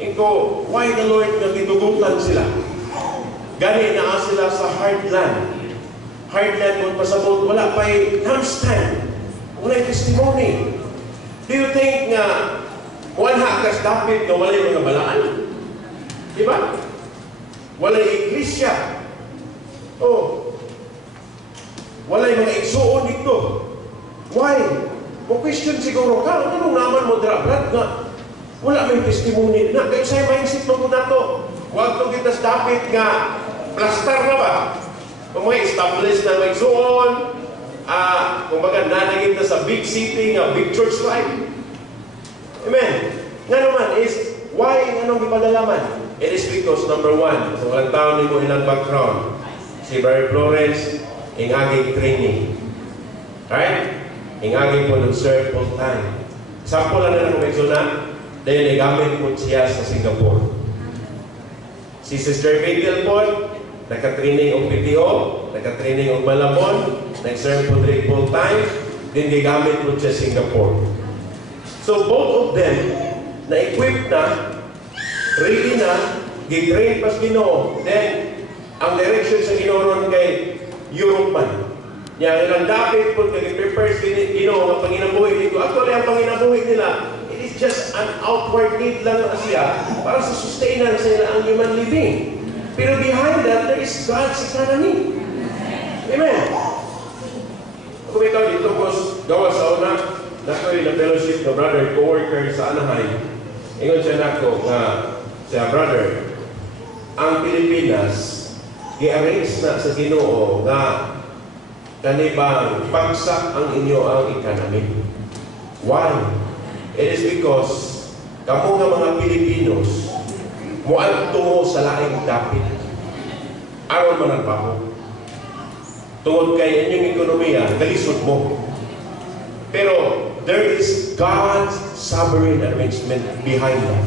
Iko, why the Lord nga gitugutan sila? Gani na sila sa heartland. Heartland mo pasabot, wala pa'y hamstand. Wala testimony. Do you think nga one hakas David na walay mga balaan? Diba? Walay iglesia. Oh. Walay mga igsuon dito. Why? Kung question siguro ka, anong naman mo Brad nga? Wala may testimony na. Kaya sa'yo mindset mo na to. Huwag itong kitas David nga plaster na ba? Kung mga established na may igsuon, kung baga nanagin na sa big city nga, big church life. Amen. Nga naman is, why anong ipadalaman? It is because, number one, so walang taon mo ilang background. Si Brother Florence, ingaging training. Right? Ingaging po nag-serve full time. Sample lang na may suna, dahil nagamit po siya sa Singapore. Si Sister Bethel po, nagka-training o PTO, nagka-training o Malabon, nag-serve po rin full time, din nagamit po siya sa Singapore. So both of them, na-equip na, ready na, gitrain pas Ginoo. Then, ang direction sa Ginoo kay Europe man. Yang ilang David po, nag-prepare sa Ginoo, ang panginabuhi dito. Actually, ang panginabuhi nila, it is just an outward need lang na siya para sa sustainer sa ilang human living. Pero behind that, there is God's economy. Amen. Kung ikaw dito po, gawa sa una, nakoy na fellowship na brother, co-worker sa Anaheim. Ingon siya nako nga siya, brother, ang Pilipinas, i-arrange na sa Ginoo nga kanibang pagsak ang inyo ang economy. Why? It is because kamo nga mga Pilipinos muadto mo sa laing dapit. Aron man ang baho. Tungod kay inyong ekonomiya, galisod mo. Pero there is God's sovereign arrangement behind that.